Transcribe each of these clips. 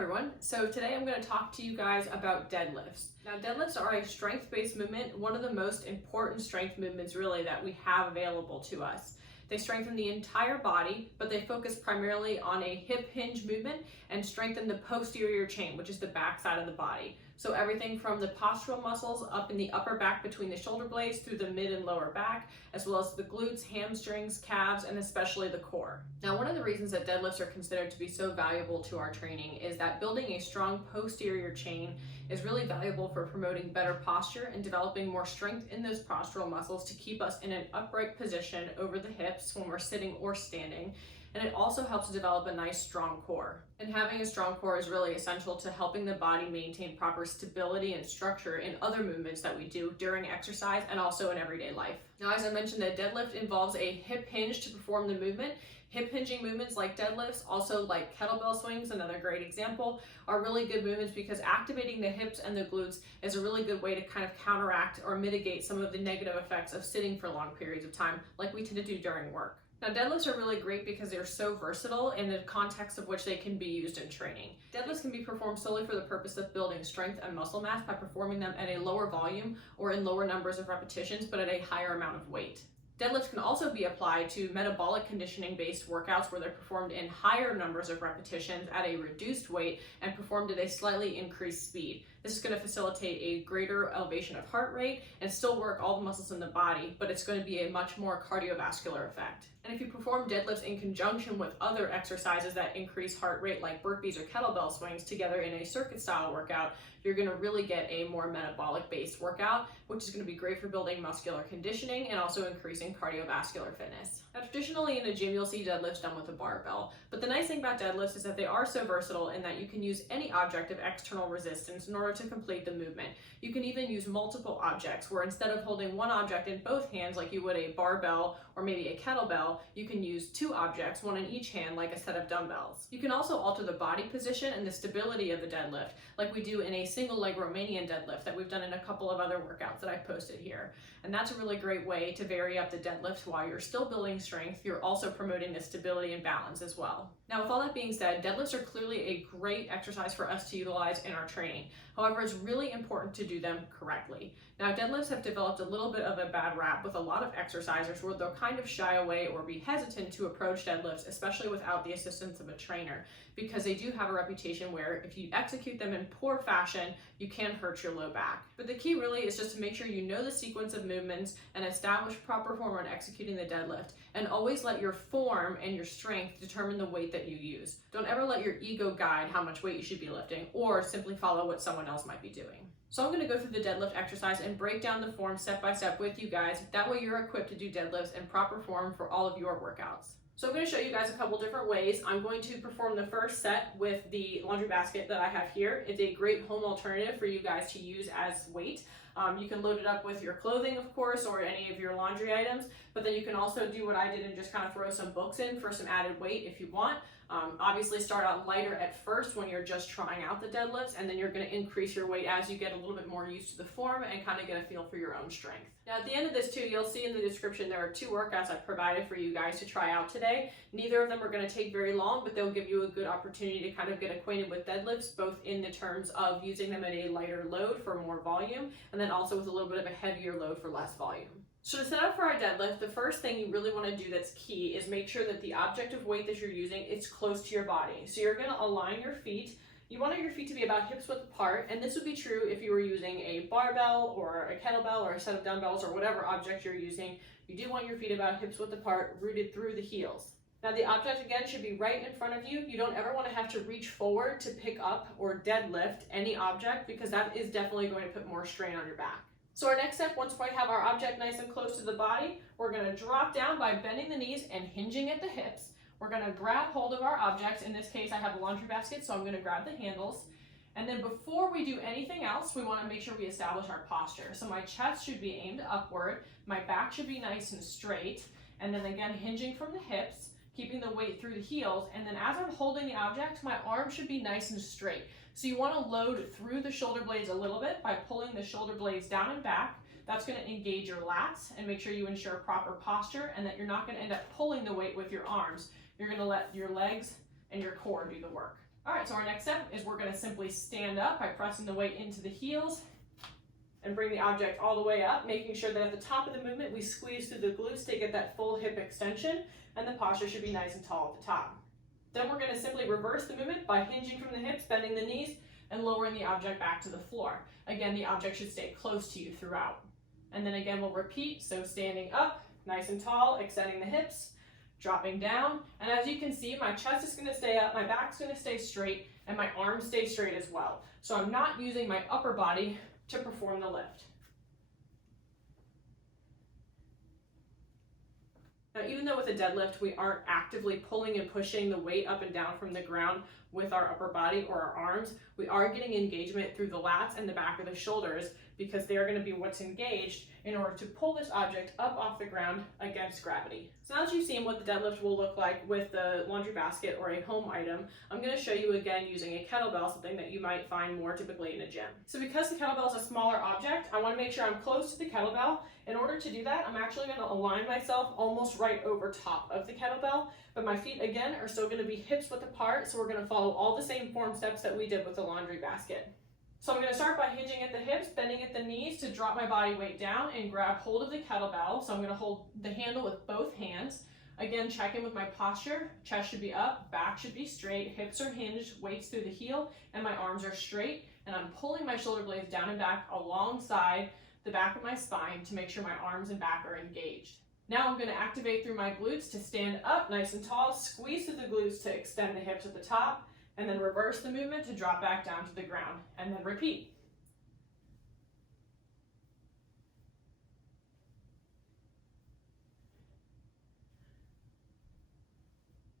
everyone, so today I'm going to talk to you guys about deadlifts. Now deadlifts are a strength-based movement, one of the most important strength movements really that we have available to us. They strengthen the entire body, but they focus primarily on a hip hinge movement and strengthen the posterior chain, which is the back side of the body. So everything from the postural muscles up in the upper back between the shoulder blades through the mid and lower back, as well as the glutes, hamstrings, calves, and especially the core. Now, one of the reasons that deadlifts are considered to be so valuable to our training is that building a strong posterior chain is really valuable for promoting better posture and developing more strength in those postural muscles to keep us in an upright position over the hips when we're sitting or standing. And it also helps develop a nice strong core. And having a strong core is really essential to helping the body maintain proper stability and structure in other movements that we do during exercise and also in everyday life. Now, as I mentioned, the deadlift involves a hip hinge to perform the movement. Hip hinging movements like deadlifts, also like kettlebell swings, another great example, are really good movements because activating the hips and the glutes is a really good way to kind of counteract or mitigate some of the negative effects of sitting for long periods of time like we tend to do during work. Now, deadlifts are really great because they're so versatile in the context of which they can be used in training. Deadlifts can be performed solely for the purpose of building strength and muscle mass by performing them at a lower volume or in lower numbers of repetitions, but at a higher amount of weight. Deadlifts can also be applied to metabolic conditioning based workouts where they're performed in higher numbers of repetitions at a reduced weight and performed at a slightly increased speed. This is going to facilitate a greater elevation of heart rate and still work all the muscles in the body, but it's going to be a much more cardiovascular effect. And if you perform deadlifts in conjunction with other exercises that increase heart rate like burpees or kettlebell swings together in a circuit style workout, you're going to really get a more metabolic based workout, which is going to be great for building muscular conditioning and also increasing cardiovascular fitness. Now, traditionally in a gym, you'll see deadlifts done with a barbell, but the nice thing about deadlifts is that they are so versatile in that you can use any object of external resistance in order to complete the movement. You can even use multiple objects where instead of holding one object in both hands like you would a barbell or maybe a kettlebell, you can use two objects, one in each hand like a set of dumbbells. You can also alter the body position and the stability of the deadlift like we do in a single leg Romanian deadlift that we've done in a couple of other workouts that I've posted here. And that's a really great way to vary up the deadlift while you're still building strength. You're also promoting the stability and balance as well. Now, with all that being said, deadlifts are clearly a great exercise for us to utilize in our training. However, it's really important to do them correctly. Now, deadlifts have developed a little bit of a bad rap with a lot of exercisers where they'll kind of shy away or be hesitant to approach deadlifts, especially without the assistance of a trainer, because they do have a reputation where if you execute them in poor fashion, you can hurt your low back. But the key really is just to make sure you know the sequence of movements and establish proper form when executing the deadlift, and always let your form and your strength determine the weight that you use. Don't ever let your ego guide how much weight you should be lifting or simply follow what someone else might be doing. So I'm going to go through the deadlift exercise and break down the form step by step with you guys. That way you're equipped to do deadlifts in proper form for all of your workouts. So I'm going to show you guys a couple different ways. I'm going to perform the first set with the laundry basket that I have here. It's a great home alternative for you guys to use as weight. You can load it up with your clothing, of course, or any of your laundry items, but then you can also do what I did and just kind of throw some books in for some added weight if you want. Obviously start out lighter at first when you're just trying out the deadlifts, and then you're going to increase your weight as you get a little bit more used to the form and kind of get a feel for your own strength. Now at the end of this too, you'll see in the description there are two workouts I've provided for you guys to try out today. Neither of them are going to take very long, but they'll give you a good opportunity to kind of get acquainted with deadlifts, both in the terms of using them at a lighter load for more volume, and then also with a little bit of a heavier load for less volume. So to set up for our deadlift, the first thing you really want to do that's key is make sure that the object of weight that you're using is close to your body. So you're going to align your feet. You want your feet to be about hips width apart, and this would be true if you were using a barbell or a kettlebell or a set of dumbbells or whatever object you're using. You do want your feet about hips width apart, rooted through the heels. Now the object again should be right in front of you. You don't ever want to have to reach forward to pick up or deadlift any object because that is definitely going to put more strain on your back. So our next step, once we have our object nice and close to the body, we're going to drop down by bending the knees and hinging at the hips. We're going to grab hold of our object. In this case, I have a laundry basket, so I'm going to grab the handles. And then before we do anything else, we want to make sure we establish our posture. So my chest should be aimed upward, my back should be nice and straight, and then again hinging from the hips, keeping the weight through the heels, and then as I'm holding the object, my arm should be nice and straight. So you want to load through the shoulder blades a little bit by pulling the shoulder blades down and back. That's going to engage your lats and make sure you ensure proper posture and that you're not going to end up pulling the weight with your arms. You're going to let your legs and your core do the work. All right, so our next step is we're gonna simply stand up by pressing the weight into the heels and bring the object all the way up, making sure that at the top of the movement, we squeeze through the glutes to get that full hip extension, and the posture should be nice and tall at the top. Then we're gonna simply reverse the movement by hinging from the hips, bending the knees, and lowering the object back to the floor. Again, the object should stay close to you throughout. And then again, we'll repeat, so standing up, nice and tall, extending the hips, dropping down, and as you can see, my chest is gonna stay up, my back's gonna stay straight, and my arms stay straight as well. So I'm not using my upper body to perform the lift. Now, even though with a deadlift, we aren't actively pulling and pushing the weight up and down from the ground with our upper body or our arms, we are getting engagement through the lats and the back of the shoulders, because they are going to be what's engaged in order to pull this object up off the ground against gravity. So now that you've seen what the deadlift will look like with the laundry basket or a home item, I'm going to show you again using a kettlebell, something that you might find more typically in a gym. So because the kettlebell is a smaller object, I want to make sure I'm close to the kettlebell. In order to do that, I'm actually going to align myself almost right over top of the kettlebell, but my feet again are still going to be hips width apart, so we're going to follow all the same form steps that we did with the laundry basket. So I'm going to start by hinging at the hips, bending at the knees to drop my body weight down and grab hold of the kettlebell. So I'm going to hold the handle with both hands. Again, check in with my posture. Chest should be up, back should be straight, hips are hinged, weights through the heel, and my arms are straight. And I'm pulling my shoulder blades down and back alongside the back of my spine to make sure my arms and back are engaged. Now I'm going to activate through my glutes to stand up nice and tall, squeeze through the glutes to extend the hips at the top, and then reverse the movement to drop back down to the ground, and then repeat.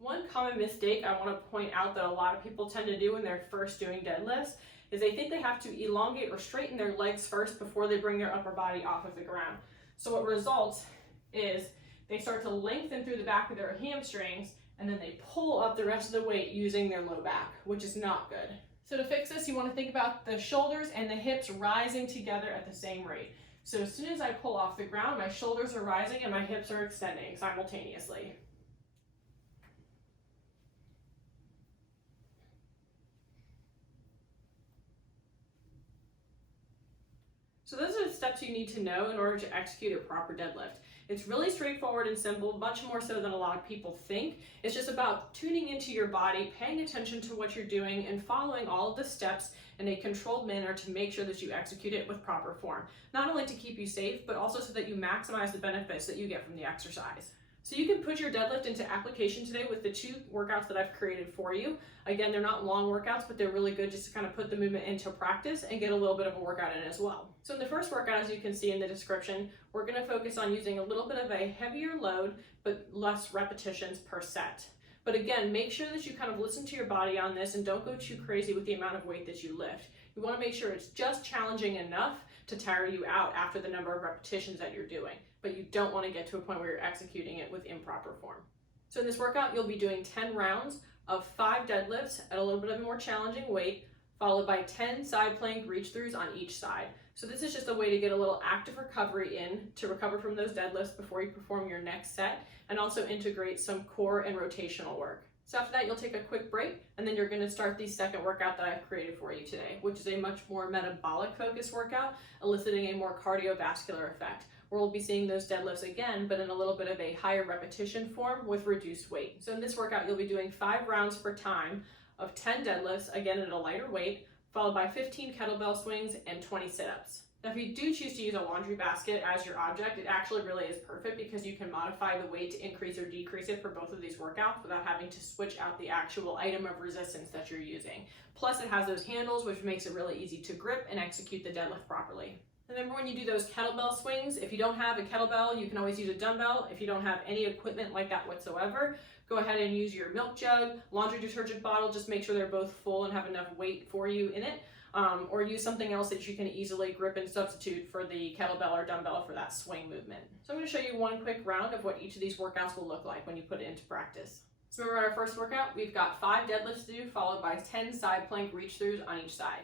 One common mistake I want to point out that a lot of people tend to do when they're first doing deadlifts is they think they have to elongate or straighten their legs first before they bring their upper body off of the ground. So what results is they start to lengthen through the back of their hamstrings, and then they pull up the rest of the weight using their low back, which is not good. So to fix this, you want to think about the shoulders and the hips rising together at the same rate. So as soon as I pull off the ground, my shoulders are rising and my hips are extending simultaneously. So those are the steps you need to know in order to execute a proper deadlift. It's really straightforward and simple, much more so than a lot of people think. It's just about tuning into your body, paying attention to what you're doing, and following all of the steps in a controlled manner to make sure that you execute it with proper form. Not only to keep you safe, but also so that you maximize the benefits that you get from the exercise. So you can put your deadlift into application today with the 2 workouts that I've created for you. Again, they're not long workouts, but they're really good just to kind of put the movement into practice and get a little bit of a workout in as well. So in the first workout, as you can see in the description, we're going to focus on using a little bit of a heavier load, but less repetitions per set. But again, make sure that you kind of listen to your body on this and don't go too crazy with the amount of weight that you lift. You want to make sure it's just challenging enough to tire you out after the number of repetitions that you're doing, but you don't want to get to a point where you're executing it with improper form. So in this workout, you'll be doing 10 rounds of 5 deadlifts at a little bit of a more challenging weight, followed by 10 side plank reach throughs on each side. So this is just a way to get a little active recovery in to recover from those deadlifts before you perform your next set, and also integrate some core and rotational work. So after that, you'll take a quick break, and then you're going to start the second workout that I've created for you today, which is a much more metabolic focused workout, eliciting a more cardiovascular effect, where we'll be seeing those deadlifts again, but in a little bit of a higher repetition form with reduced weight. So in this workout, you'll be doing 5 rounds per time of 10 deadlifts, again at a lighter weight, followed by 15 kettlebell swings and 20 sit-ups. Now, if you do choose to use a laundry basket as your object, it actually really is perfect because you can modify the weight to increase or decrease it for both of these workouts without having to switch out the actual item of resistance that you're using. Plus, it has those handles, which makes it really easy to grip and execute the deadlift properly. Remember, when you do those kettlebell swings, if you don't have a kettlebell, you can always use a dumbbell. If you don't have any equipment like that whatsoever, go ahead and use your milk jug, laundry detergent bottle. Just make sure they're both full and have enough weight for you in it. Or use something else that you can easily grip and substitute for the kettlebell or dumbbell for that swing movement. So I'm going to show you one quick round of what each of these workouts will look like when you put it into practice. So remember, at our first workout, we've got 5 deadlifts to do, followed by 10 side plank reach throughs on each side.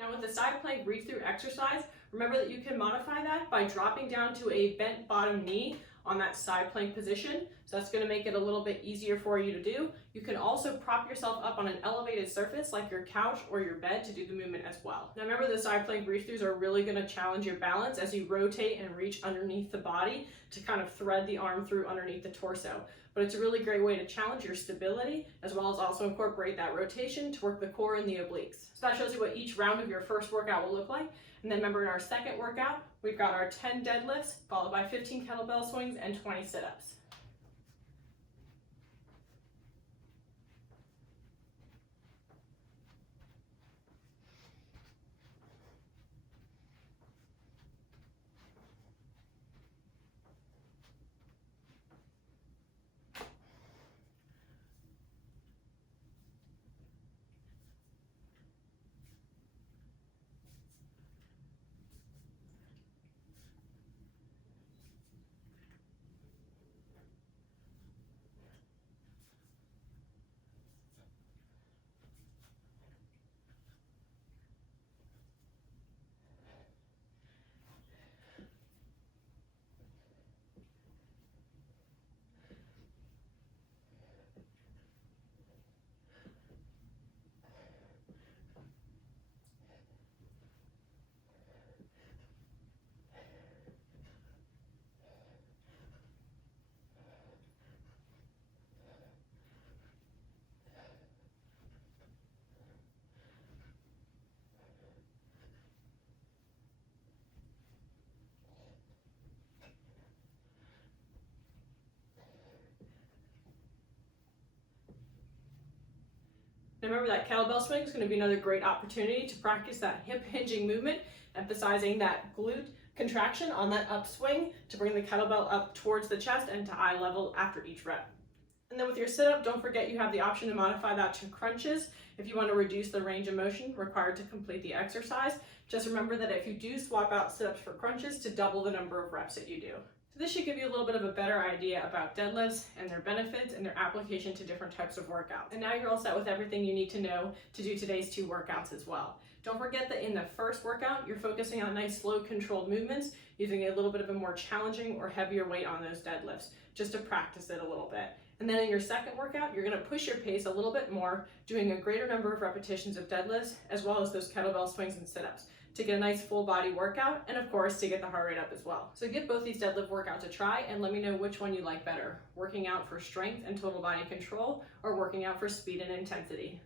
Now with the side plank reach through exercise, remember that you can modify that by dropping down to a bent bottom knee on that side plank position. So that's going to make it a little bit easier for you to do. You can also prop yourself up on an elevated surface like your couch or your bed to do the movement as well. Now remember, the side plank reach throughs are really going to challenge your balance as you rotate and reach underneath the body to kind of thread the arm through underneath the torso. But it's a really great way to challenge your stability, as well as also incorporate that rotation to work the core and the obliques. So that shows you what each round of your first workout will look like. And then remember, in our second workout, we've got our 10 deadlifts, followed by 15 kettlebell swings and 20 sit-ups. Now remember, that kettlebell swing is going to be another great opportunity to practice that hip hinging movement, emphasizing that glute contraction on that upswing to bring the kettlebell up towards the chest and to eye level after each rep. And then with your sit-up, don't forget you have the option to modify that to crunches if you want to reduce the range of motion required to complete the exercise. Just remember that if you do swap out sit-ups for crunches, to double the number of reps that you do. So this should give you a little bit of a better idea about deadlifts and their benefits and their application to different types of workouts. And now you're all set with everything you need to know to do today's 2 workouts as well. Don't forget that in the first workout, you're focusing on nice, slow, controlled movements, using a little bit of a more challenging or heavier weight on those deadlifts, just to practice it a little bit. And then in your second workout, you're going to push your pace a little bit more, doing a greater number of repetitions of deadlifts, as well as those kettlebell swings and sit-ups, to get a nice full body workout, and of course to get the heart rate up as well. So give both these deadlift workouts a try and let me know which one you like better, working out for strength and total body control, or working out for speed and intensity.